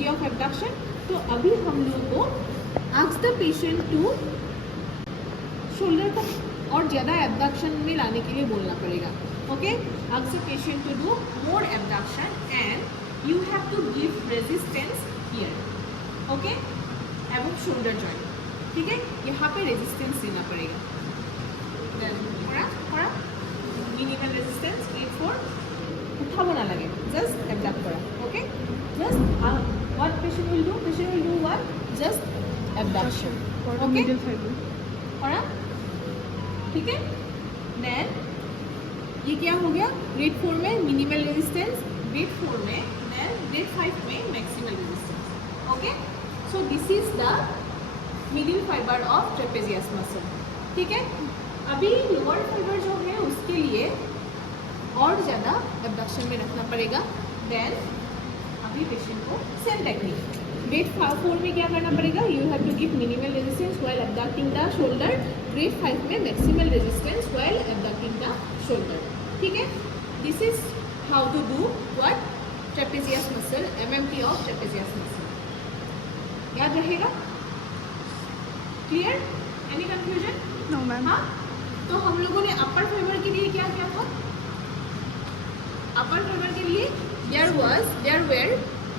Degree of abduction. तो अभी हम लोगों को ask the patient to shoulder तक और ज़्यादा एबडक्शन में लाने के लिए बोलना पड़ेगा। Okay, ask the patient to do more abduction and you have to give resistance here. Okay, above shoulder joint, ठीक है, यहाँ पे रेजिस्टेंस देना पड़ेगा। मिनिमल रेजिस्टेंस 8 4 उठाबो ना लगे, जस्ट एबडक्ट करा। Okay, just what patient will do what, just abduction. Okay, करा, ठीक है। देन ये क्या हो गया, ग्रेड 4 में मिनिमल रेजिस्टेंस, ग्रेड 4 में, देन ग्रेड 5 में maximal resistance. Okay, so this is the middle fibre of trapezius muscle, ठीक है। अभी लोअर फाइबर जो है उसके लिए और ज़्यादा एबडक्शन में रखना पड़ेगा। देन अभी पेशेंट को सेम टेक्निक, ग्रेड 4 में क्या करना पड़ेगा, you have to give minimal resistance while abducting the shoulder, grade 5 में maximal resistance while abducting the shoulder, ठीक है। This is how to do what, trapezius muscle, MMT of trapezius muscle. याद रहेगा? Clear? Any confusion? No ma'am. हाँ, तो हम लोगों ने अपर फाइबर के लिए क्या किया था? अपर फाइबर के लिए there were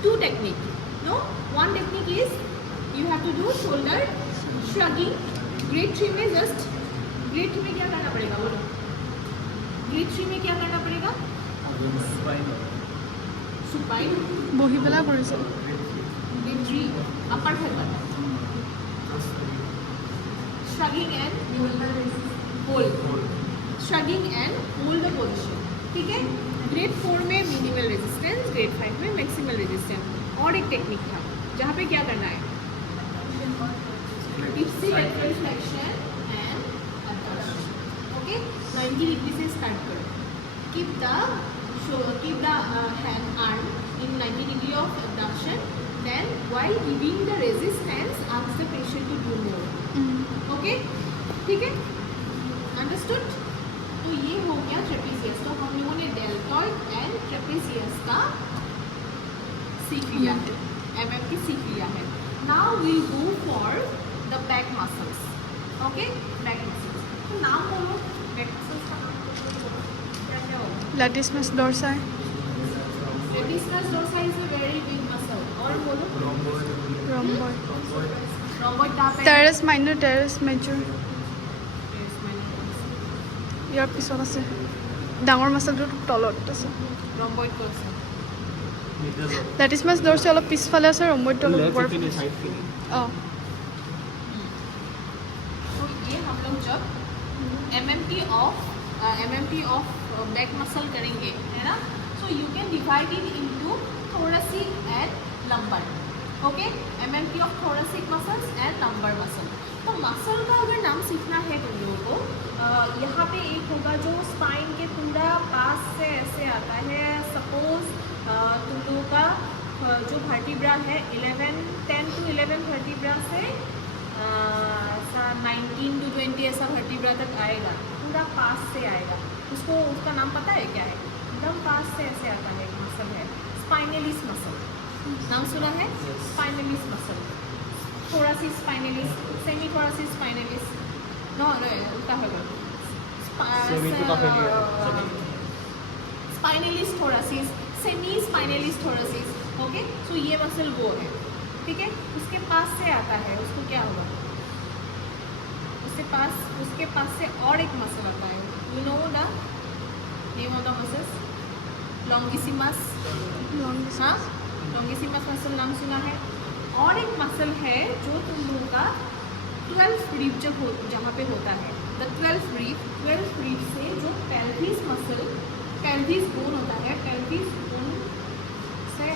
two technique. No, one technique is you have to do shoulder shrugging. grade 3 में just grade 3 में क्या करना पड़ेगा, बोलो? grade 3 में क्या करना पड़ेगा? supine বহি পেলাই কৰিছে। grade 3 upper fiber shrugging and hold, shrugging and hold the position, ठीक है। ग्रेड 4 में मिनिमल रेजिस्टेंस, ग्रेड 5 में मैक्सिमल रेजिस्टेंस। और एक टेक्निक था जहाँ पे क्या करना है, ipsi lateral flexion and abduction। Okay, 90 degree से स्टार्ट करो, keep the hand arm in 90 degree of abduction, then while giving the resistance ask the patient to do more। Okay, ठीक है, अंडरस्टूड। तो ये हो गया ट्रेपेजियस। तो हम लोगों ने डेल्टॉइड एंड ट्रेपेजियस का सीख लिया है, एमएमटी सीख लिया है। Now we go for the back muscles. Okay, back muscles, तो नाम बोलो, बैक मसल्स का नाम बोलो, क्या होगा? Latissimus dorsi. Latissimus dorsi is a very big muscle. और बोलो, रॉम्बॉइड। रॉम्बॉइड कहाँ पे? Teres minor, teres major. ইয়াৰ পিছত আছে ডাঙৰ মাছলটো তলত আছে। रॉम्बॉइड को से লেটিছমাছ ডৰচি অলপ পিছফালে আছে, ৰম্বইডটো অলপ ওপৰ। অঁ, तो ये हम लोग जब एमएमटी ऑफ बैक मसल करेंगे, है ना, so you can divide it into thoracic and lumbar. Okay, MMT of thoracic muscles and lumbar muscle. तो मसल का अगर नाम सीखना है तुम लोगों को, यहाँ पे एक होगा जो स्पाइन के पूरा पास से ऐसे आता है। सपोज तुम लोगों का जो वर्टिब्रा है 10 to 11 वर्टिब्रा से 19 to 20 ऐसा वर्टिब्रा तक आएगा, पूरा पास से आएगा। उसका नाम पता है क्या है? एकदम पास से ऐसे आता है, एक मसल है स्पाइनलिस मसल। नाम सुना है? Spinalis muscle, thoracis spinalis, semi thoracis spinalis, no उल्टा होगा, spinalis thoracis, semispinalis thoracis. Okay, so ये मसल वो है, ठीक है। उसके पास से आता है, उसको क्या होगा, उसके पास से और एक मसल आता है। You know the name of the muscles? Longissimus. हाँ, लॉन्गिसिमस मसल नाम सुना है। और एक मसल है जो तुम लोगों का 12th रिब जहाँ पे होता है, द 12th रिब से जो पेल्विस मसल, पेल्विस बोन होता है, पेल्विस बोन से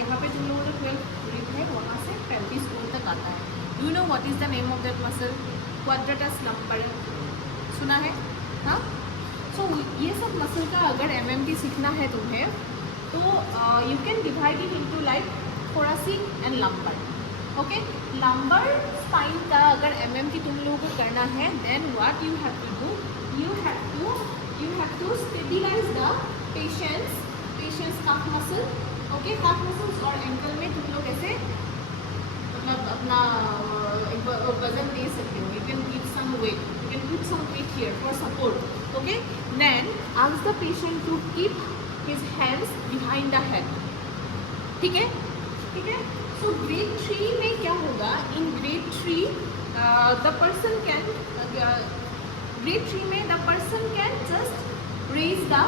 यहाँ पे तुम लोगों का 12th रिब है, वहाँ से पेल्विस बोन तक आता है। Do you know what is the name of that muscle? Quadratus lumbar, सुना है? हाँ, सो ये सब मसल का अगर एमएमटी सीखना है तुम्हें, तो you can divide it into like thoracic and lumbar. Okay, lumbar spine का अगर एमएमटी तुम लोगों को करना है, then what you have to do, you have to stabilize the patient's calf muscle। ओके, calf muscles और एंकल में Okay, then ask the patient to keep his hands behind the head. ठीक है, ठीक है. So grade 3 में क्या होगा? In grade 3 the person can grade 3 में the person can just raise the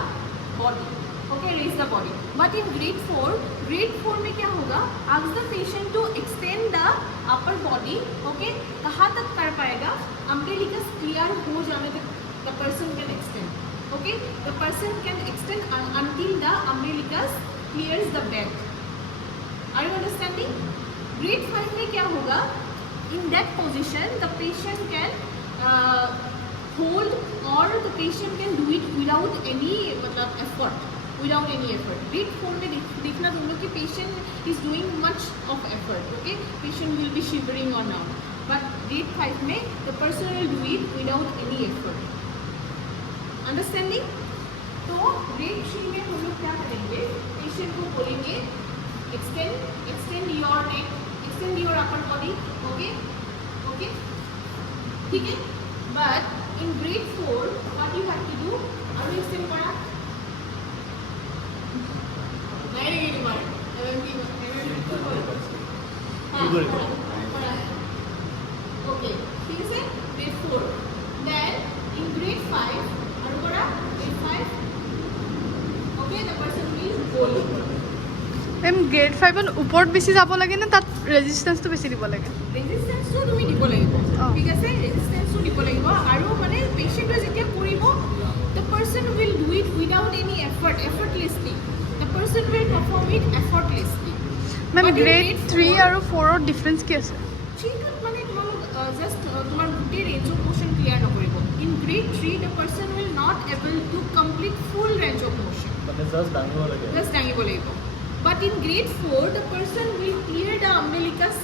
body. Okay, raise the body. But in grade 4 में क्या होगा? Ask the patient to extend the upper body. Okay, कहाँ तक कर पाएगा? Umbilicus clear हो जाने तक the person can extend. Okay, the person can extend until the umbilicus clears the bed. Are you understanding? Grade 5 में क्या होगा? In that position, the patient can hold or the patient can do it without any effort. Without any effort. Grade 4 में देखना तुम लोग कि patient is doing much of effort. Okay, patient will be shivering or not. But grade 5 में the person will do it without any effort. Understanding? तो grade 3 में हम लोग क्या करेंगे? Patient को बोलेंगे extend your neck, extend your upper body. Okay, okay, ठीक है? But in grade 4, what you have to do? Are you extend करा? नहीं मार. Okay, ठीक है? Grade 4. Then in grade 5, और करा? Grade 5. Okay, the person will hold. Ma'am grade 5 ওপৰত বেছি যাব লাগে নে তাত ৰেজিষ্টেঞ্চটো বেছি দিব লাগে? ৰেজিষ্টেঞ্চটো তুমি দিব লাগিব, ঠিক আছে? ৰেজিষ্টেঞ্চটো দিব লাগিব আৰু মানে পেশেণ্টে যেতিয়া কৰিব the person will do it without any effort, effortlessly. The person will perform it effortlessly. Ma'am grade 3 আৰু 4 ৰ ডিফাৰেন্স কি আছে? থ্ৰীটোত মানে তোমালোক জাষ্ট তোমাৰ গোটেই ৰেঞ্জ অফ মোশ্যন ক্লিয়াৰ নকৰিব. In grade 3 the person will not able to complete full range of motion. Just দাঙিব লাগিব. But in grade 4, the person will clear the umbilicus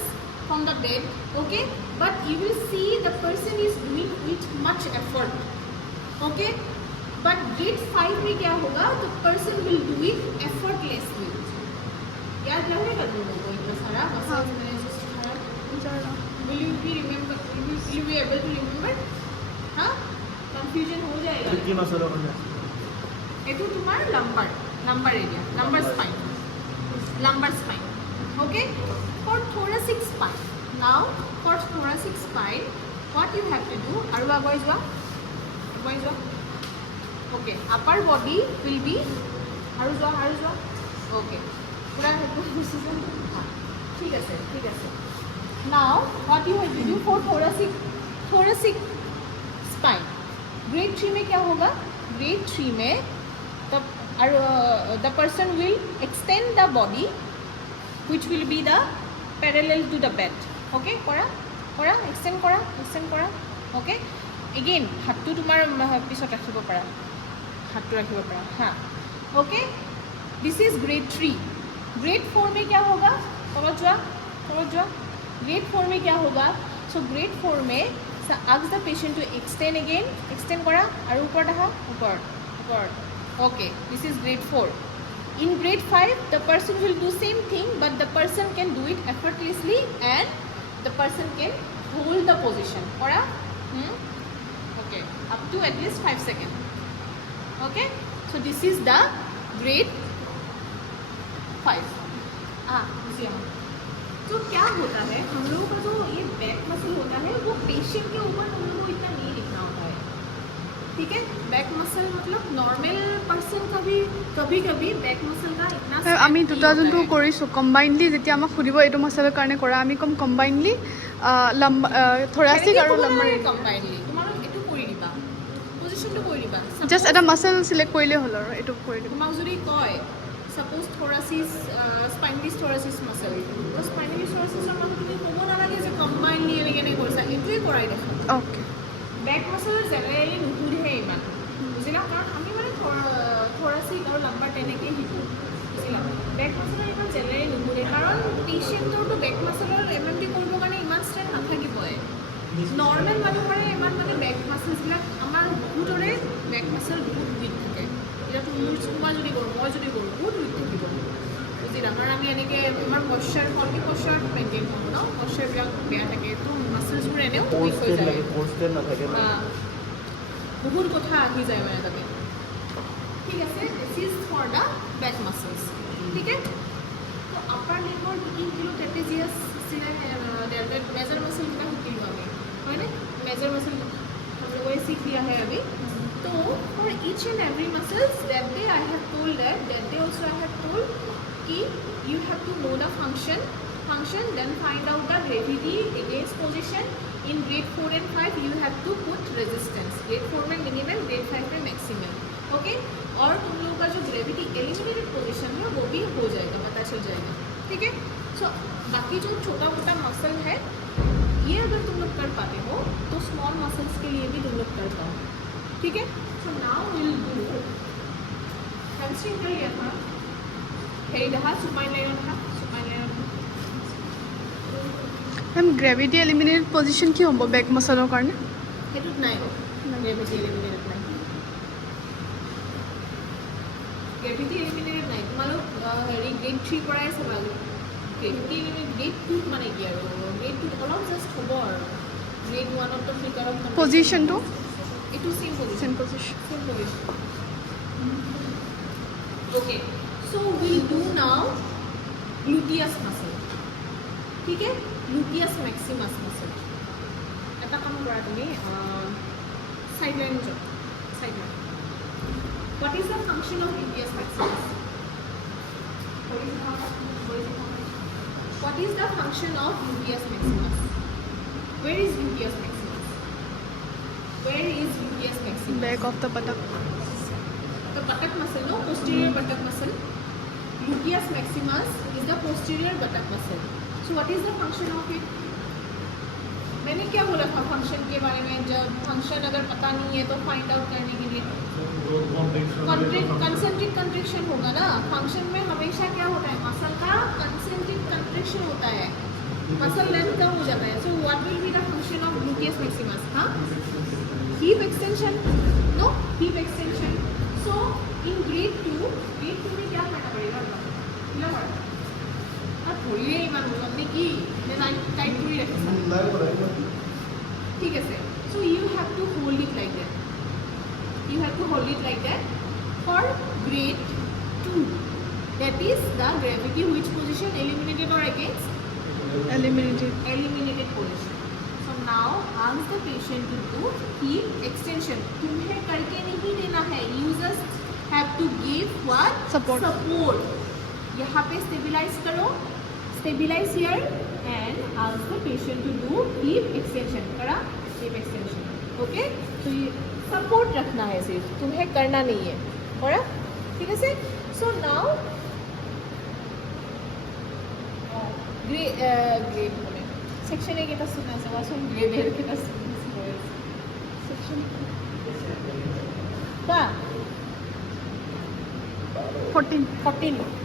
from the bed, okay? But you will see the person is doing with much effort, okay? But grade 5 में क्या होगा? The person will do it effortlessly. याद रहेगा तुम लोगों को इतना सारा मसल्स मैंने जो सिखाया? Will you be remember? Will you be able to remember? हाँ? Confusion हो जाएगा. কি মাসল হবে? एटू तुम्हारा lumbar area, lumbar spine. Lumbar spine, okay? For thoracic spine, now for thoracic spine, what you have to do? Arwa boys, okay. Upper body will be Arwa. Okay. Pura ठीक है. Now what you have to do for thoracic spine? Grade 3 में क्या होगा? Grade 3 में the person will extend the body which will be the parallel to the bed. Okay, kora extend kora. Okay, again hattu tumar pisot rakhibo para, hattu rakhibo para. Ha, okay, this is grade 3. Grade 4 में क्या होगा? समझो grade 4 में क्या होगा? So grade 4 में ask the patient to extend kora aru upor aha upor. Okay, this is grade 4. In grade 5, the person will do same thing, but the person can do it effortlessly and the person can hold the position. Kora? Okay, up to at least 5 seconds. Okay, so this is the grade 5. तो क्या होता है, हम लोगों का जो ये back muscle होता है वो पेशेंट के ऊपर हम लोगों को इतना नहीं दिखना होता है, ठीक है? बैक मसल मतलब नॉर्मल पर्सन का भी कभी बैक मसल का इतना আমি দুটা যোনটো কৰিছোঁ কম্বাইনলি যেতিয়া আমাক সুধিব এইটো মাছলৰ কাৰণে কৰা আমি কম কম্বাইনলি থোৰাচিক আৰু লাম্বাৰ কম্বাইনলি তোমালোক এইটো কৰি দিবা, পজিশ্যনটো কৰি দিবা, জাষ্ট এটা মাছল সিলেক্ট কৰিলে হ'ল আৰু এইটো কৰি দিবা. তোমাক যদি কয় suppose thoracic spinous thoracic muscle, তো spinous thoracic মানে তুমি ক'ব নালাগে যে কম্বাইনলি এনেকৈ কৰিছা, এইটোৱে কৰাই দেখা. ওকে, बैक मसल जेनेरेली नुসুধে ইমান, বুজিলা? কাৰণ আমি মানে থোৰাচিক আৰু লাম্বাৰ তেনেকৈ শিকোঁ, বুজিলা? बैक मसल ইমান জেনেৰেলি নুসুধে কাৰণ পেচেণ্টৰটো बैक मसলৰ MMT কৰিবৰ কাৰণে ইমান ষ্ট্ৰেংথ নাথাকিবই. নৰ্মেল মানুহৰে ইমান মানে बैक मसल्सবিলাক আমাৰ বহুতৰে बैक मसल বহুত উইক থাকে. এতিয়া তোমাৰ যদি কৰোঁ, মই যদি কৰোঁ বহুত উইক থাকিব, বুজিলা? কাৰণ আমি এনেকৈ আমাৰ পশ্চাৰ মেইনটেইন কৰোঁ ন, পশ্চাৰবিলাক বেয়া থাকে, তো মাছলছবোৰ এনেও উইক হৈ যায়. বহুত কথা আহি যায় মানে তাতে ঠিক আছে this is for the back muscles ঠিক है तो अपर लिम्ब और शिकिलो ट्रेपेजियस डेल्टोइड मेजर मसल का शिकिलो अभी है ना मेजर मसल हम लोगों ने सीख लिया है अभी तो for each and every muscles that day I have told that day also I have told कि you have to know the function then find out the gravity against position in grade 4 and 5 you have to put resistance grade 4 में minimum grade 5 में maximum okay और तुम लोगों का जो gravity eliminated position है वो भी हो जाएगा पता चल जाएगा ठीक है सो बाकी जो छोटा मोटा मसल है ये अगर तुम लोग कर पाते हो तो स्मॉल मसल्स के लिए भी तुम लोग कर पाओ ठीक है so now will do hamstring कर लिया था हेरी रहा सुपाइन लाइन रहा मैम ग्रेविटी एलिमिनेटेड पोजिशन की हम बैक मसलर कारण সেইটোত নাই গ্ৰেভিটি এলিমিনেটেড নাই গ্ৰেভিটি এলিমিনেটেড নাই তোমালোক হেৰি গ্ৰেড 3 পৰাই চাবালো গ্ৰেভিটি এলিমিনেটেড গ্ৰেড 2 মানে কি আৰু গ্ৰেড 2 অলপ জাষ্ট হ'ব আৰু গ্ৰেড 1 অফ ফ্লিকাৰ অফ পজিশনটো এইটো same position okay so will do now gluteus muscle ठीक है ग्लूटियस मैक्सिमस मसल এটা কাম কৰা তুমি সাইড লাইন যোগ side line what is the function of gluteus maximus what is the function of gluteus maximus where is gluteus maximus back of the buttock the buttock muscle no posterior buttock muscle gluteus maximus is the posterior buttock muscle so what is the function of it मैंने क्या बोला था function के बारे में जब function अगर पता नहीं है तो फाइंड आउट करने के लिए कंसेंट्रिक कंट्रिक्शन होगा ना फंक्शन में हमेशा क्या होता है मसल का कंसेंट्रिक कंट्रिक्शन होता है मसल लेंथ कम हो जाता है so what will be the function of gluteus maximus हाँ hip extension no hip extension so in grade 2 में क्या करना पड़ेगा थोड़ी देर इमान बोलने की टाइट पूरी रखे ठीक है sir so you have to hold it like that for grade 2 that is the gravity which position eliminated और against eliminated position so now ask the patient to do hip extension तुम्हें करके नहीं देना है you just have to give what support यहाँ पे stabilize करो stabilize here and ask the patient to do hip extension करा hip extension okay तो ये support रखना है सिर्फ तुम्हें करना नहीं है और ठीक है sir so now grade section एक এটা শুনা আছে वासुन ग्रेड এর এটা সেকশন का 14